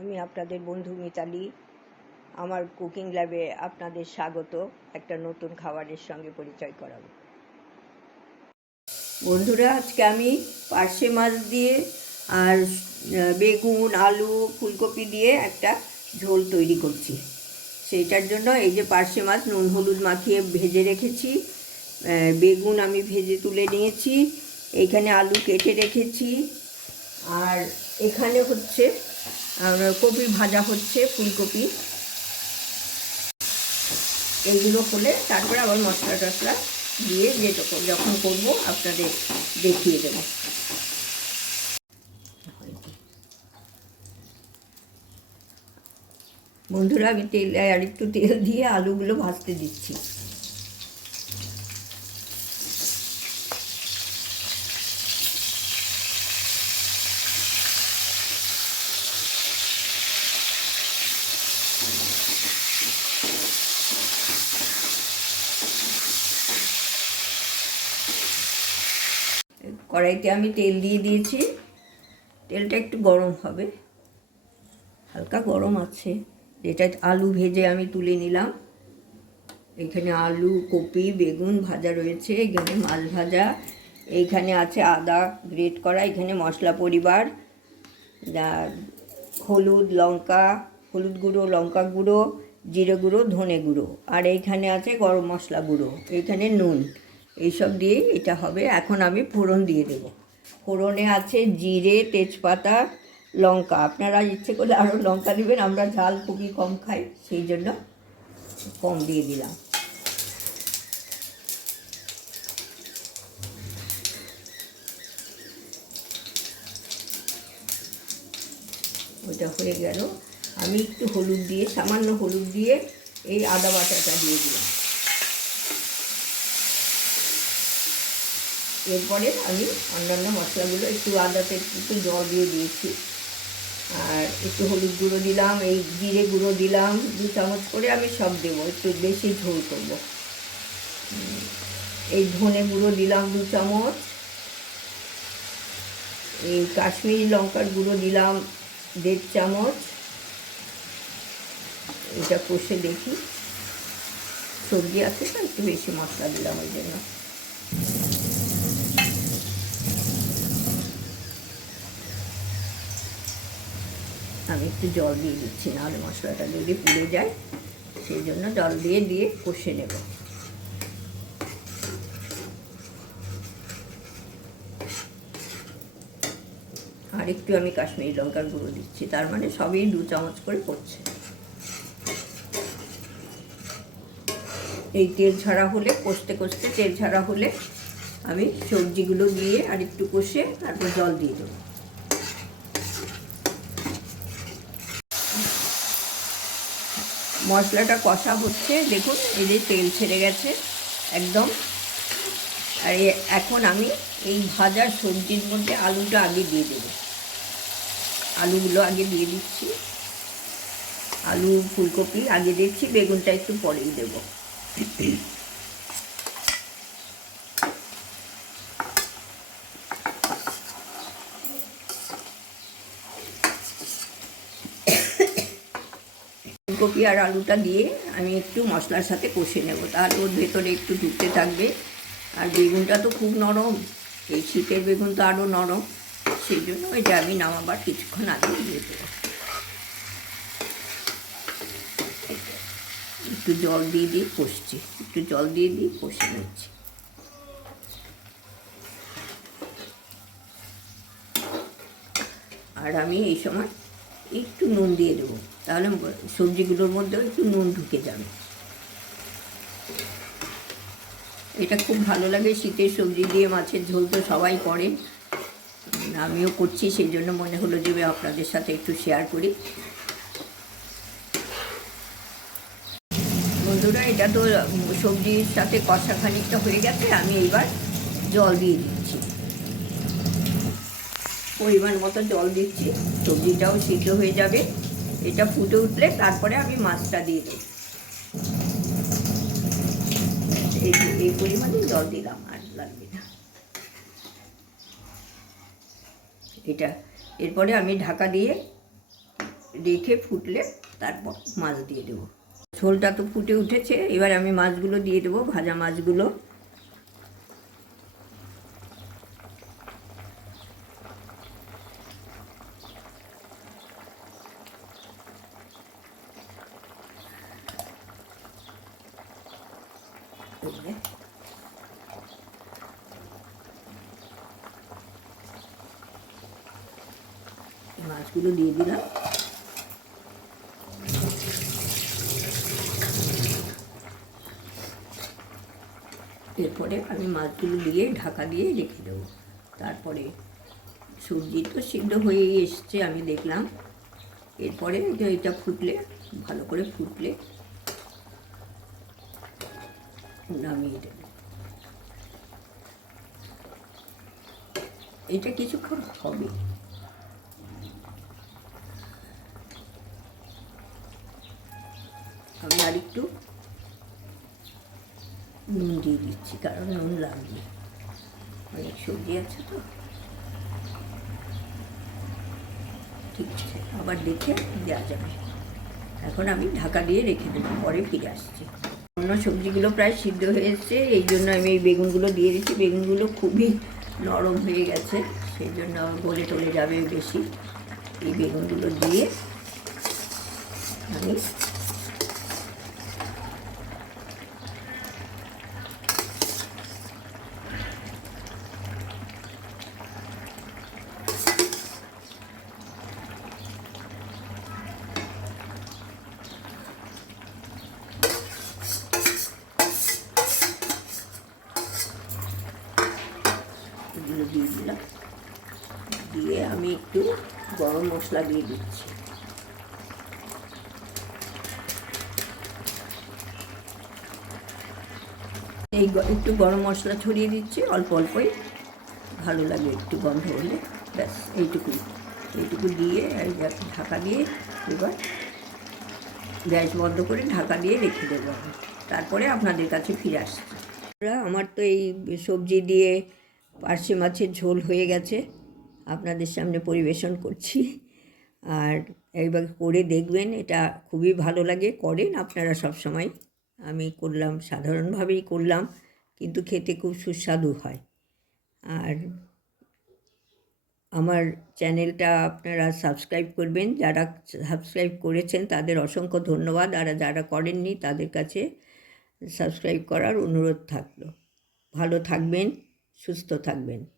আমি আপনাদের বন্ধু মিতালি। আমার কুকিং ল্যাবে আপনাদের স্বাগত। একটা নতুন খাবারের সঙ্গে পরিচয় করাবো। বন্ধুরা, আজকে আমি পার্শে মাছ দিয়ে আর বেগুন, আলু, ফুলকপি দিয়ে একটা ঝোল তৈরি করছি। সেইটার জন্য এই যে পার্শে মাছ, নুন, হলুদ মাখিয়ে ভেজে রেখেছি। বেগুন আমি ভেজে তুলে নিয়েছি। এখানে আলু কেটে রেখেছি। আর এখানে হচ্ছে কপি ভাজা হচ্ছে ফুলকপি। এইগুলো হলে তারপরে আবার মশলা টশলা দিয়ে যে যখন করব আপনাদের দেখিয়ে দেবো। বন্ধুরা, আমি তেল আর একটু তেল দিয়ে আলুগুলো ভাজতে দিচ্ছি। কড়াইতে আমি তেল দিয়ে দিয়েছি। তেলটা একটু গরম হবে। হালকা গরম আছে। যেটা আলু ভেজে আমি তুলে নিলাম। এখানে আলু, কপি, বেগুন ভাজা রয়েছে, এখানে মাছ ভাজা এইখানে আছে আদা গ্রেট করা, এখানে মশলা পরিবার হলুদ, লঙ্কা, হলুদ গুঁড়ো, লঙ্কা গুঁড়ো, জিরে গুঁড়ো, ধনে গুঁড়ো, আর এইখানে আছে গরম মশলা গুঁড়ো এইখানে নুন। এইসব দিয়ে এটা হবে। এখন আমি ফোড়ন দিয়ে দেবো। ফোড়নে আছে জিরে, তেজপাতা, লঙ্কা। আপনারা ইচ্ছে করলে আরও লঙ্কা দেবেন আমরা ঝাল খুবই কম খাই, সেই জন্য কম দিয়ে দিলাম। ওটা হয়ে গেল। আমি একটু হলুদ দিয়ে, সামান্য হলুদ দিয়ে এই আদা বাটাটা দিয়ে দিলাম। এরপরে আমি অন্যান্য মশলাগুলো একটু আদাতে একটু জল দিয়ে দিয়েছি। আর একটু হলুদ গুঁড়ো দিলাম, এই জিরে গুঁড়ো দিলাম, দু চামচ করে আমি সব দেবো, একটু বেশি ঝোল করব। এই ধনে গুঁড়ো দিলাম দু চামচ। এই কাশ্মীরি লঙ্কার গুঁড়ো দিলাম দেড় চামচ। এটা কষে দেখি। সবজি আছে তো একটু বেশি মশলা দিলাম ওই জন্য। আমি একটু জল দিয়ে দিচ্ছি, নাহলে মশলাটা যদি পুড়ে যায়, সেই জন্য জল দিয়ে দিয়ে কষে নেব। আর একটু আমি কাশ্মীরি লঙ্কার গুঁড়ো দিচ্ছি, তার মানে সবই দু চামচ করে পড়ছে। এই তেল ছাড়া হলে, কষতে কষতে তেল ছাড়া হলে আমি সবজিগুলো দিয়ে আর একটু কষে তারপর জল দিয়ে দেবো। মশলাটা কষা হচ্ছে। দেখুন, এই যে তেল ছেড়ে গেছে একদম। আর এখন আমি এই ভাজার সবজির মধ্যে আলুটা আগে দিয়ে দেব। আলুগুলো আগে দিয়ে দিচ্ছি। আলু, ফুলকপি আগে দিচ্ছি, বেগুনটা একটু পরেই দেবো। ফুলকপি আর আলুটা দিয়ে আমি একটু মশলার সাথে কষে নেব। তাহলে ওর ভেতরে একটু ঢুকতে থাকবে। আর বেগুনটা তো খুব নরম। এই শীতের বেগুন তো আরও নরম। সেই জন্য যে আমি নামাবার কিছুক্ষণ আগে দিয়ে দেবো। একটু জল দিয়ে দিয়ে কষছি। একটু জল দিয়ে দিয়ে কষে নিচ্ছি। আর আমি এই সময় একটু নুন দিয়ে দেবো। তাহলে সবজিগুলোর মধ্যেও একটু নুন ঢুকে যাবে। এটা খুব ভালো লাগে, শীতের সবজি দিয়ে মাছের ঝোল তো সবাই করে। আমিও করছি, সেই জন্য মনে হলো যে আপনাদের সাথে একটু শেয়ার করি। বন্ধুরা, এটা তো সবজির সাথে কষা খানিকটা হয়ে গেছে, আমি এইবার জল দিয়ে দিচ্ছি। পরিমাণ মতো জল দিচ্ছি। সবজিটাও সিদ্ধ হয়ে যাবে। এটা ফুটে উঠলে তারপরে আমি মাছটা দিয়ে দেবো। এই পরিমাণে জল দিলাম, আর লাগবে না। এটা, এরপরে আমি ঢাকা দিয়ে রেখে ফুটলে তারপর মাছ দিয়ে দেবো। ঝোলটা তো ফুটে উঠেছে, এবার আমি মাছগুলো দিয়ে দেবো, ভাজা মাছগুলো। এবারে মাছগুলো দিয়ে দিলাম এরপরে আমি মাছগুলো দিয়ে ঢাকা দিয়ে রেখে দেবো। তারপরে সবজি তো সিদ্ধ হয়ে এসছে, আমি দেখলাম। এরপরে এটা ফুটলে, ভালো করে ফুটলে নামিয়ে দেবো। এটা কিছুক্ষণ হবে। আমি আর একটু নুন দিয়ে দিচ্ছি, কারণ নুন লাগবে। অনেক সবজি আছে তো। ঠিক আছে, আবার দেখে দেওয়া যাবে। এখন আমি ঢাকা দিয়ে রেখে দেবো, পরে ফিরে আসছি। অন্য সবজিগুলো প্রায় সিদ্ধ হয়েছে এই জন্য আমি এই বেগুনগুলো দিয়ে দিচ্ছি। বেগুনগুলো খুবই নরম হয়ে গেছে, সেই জন্য গলে টলে যাবে বেশি। এই বেগুনগুলো দিয়ে আমি এগুলো দিয়ে দিলাম দিয়ে আমি একটু গরম মশলা দিয়ে দিচ্ছি। এই একটু গরম মশলা ছড়িয়ে দিচ্ছি, অল্প অল্পই। ভালো লাগে একটু গন্ধ হলে, ব্যাস এইটুকুই এইটুকু দিয়ে ঢাকা দিয়ে এবার গ্যাস বন্ধ করে ঢাকা দিয়ে রেখে দেবো তারপরে আপনাদের কাছে ফিরে আসছি। আমার তো এই সবজি দিয়ে পার্শে মাছের ঝোল হয়ে গেছে। আপনাদের সামনে পরিবেশন করছি। আর এইবার করে দেখবেন, এটা খুবই ভালো লাগে। করেন আপনারা সব সময় আমি করলাম, সাধারণভাবেই করলাম, কিন্তু খেতে খুব সুস্বাদু হয়। আর আমার চ্যানেলটা আপনারা সাবস্ক্রাইব করবেন। যারা সাবস্ক্রাইব করেছেন, তাদের অসংখ্য ধন্যবাদ। আর যারা করেননি, তাদের কাছে সাবস্ক্রাইব করার অনুরোধ থাকল। ভালো থাকবেন, সুস্থ থাকবেন।